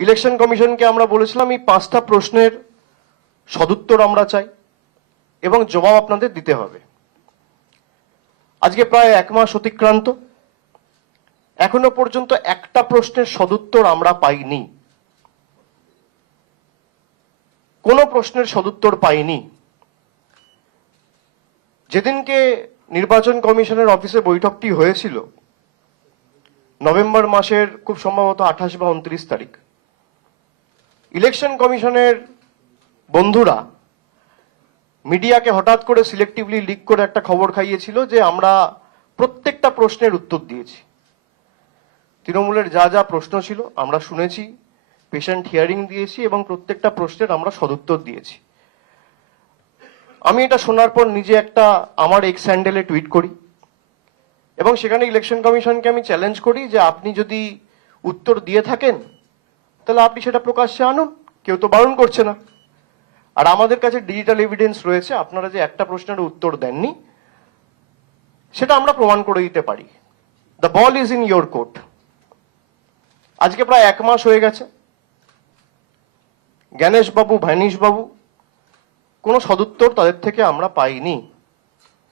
Election কমিশনকে আমরা বলেছিলাম এই 5টা প্রশ্নের সদুত্তর আমরা চাই এবং জবাব আপনাদের দিতে হবে। আজকে প্রায় 1 মাস অতিক্রান্ত, এখনো পর্যন্ত একটা প্রশ্নের সদুত্তর আমরা পাইনি, কোনো প্রশ্নের সদুত্তর পাইনি। যেদিনকে নির্বাচন কমিশনের অফিসে বৈঠকটি হয়েছিল নভেম্বর মাসের খুব সম্ভবত 28 বা 29 তারিখ, ইলেকশন কমিশনের বন্ধুরা মিডিয়াকে হঠাৎ করে সিলেক্টিভলি লিক করে একটা খবর খাইয়েছিল যে আমরা প্রত্যেকটা প্রশ্নের উত্তর দিয়েছি। তৃণমূলের যা যা প্রশ্ন ছিল আমরা শুনেছি, পেশেন্ট হিয়ারিং দিয়েছি এবং প্রত্যেকটা প্রশ্নের আমরা সদুত্তর দিয়েছি। আমি এটা শোনার পর নিজে একটা আমার এক্স হ্যান্ডেলে টুইট করি এবং সেখানে ইলেকশন কমিশনকে আমি চ্যালেঞ্জ করি যে আপনি যদি উত্তর দিয়ে থাকেন তাহলে আপনি সেটা প্রকাশ্যে আনুন, কেউ তো বারণ করছে না। আর আমাদের কাছে ডিজিটাল এভিডেন্স রয়েছে, আপনারা যে একটা প্রশ্নের উত্তর দেননি সেটা আমরা প্রমাণ করে দিতে পারি। The ball is in your court. আজকে প্রায় 1 মাস হয়ে গেছে, জ্ঞানেশ বাবু, ভাইনিশ বাবু, কোনো সদুত্তর তাদের থেকে আমরা পাইনি।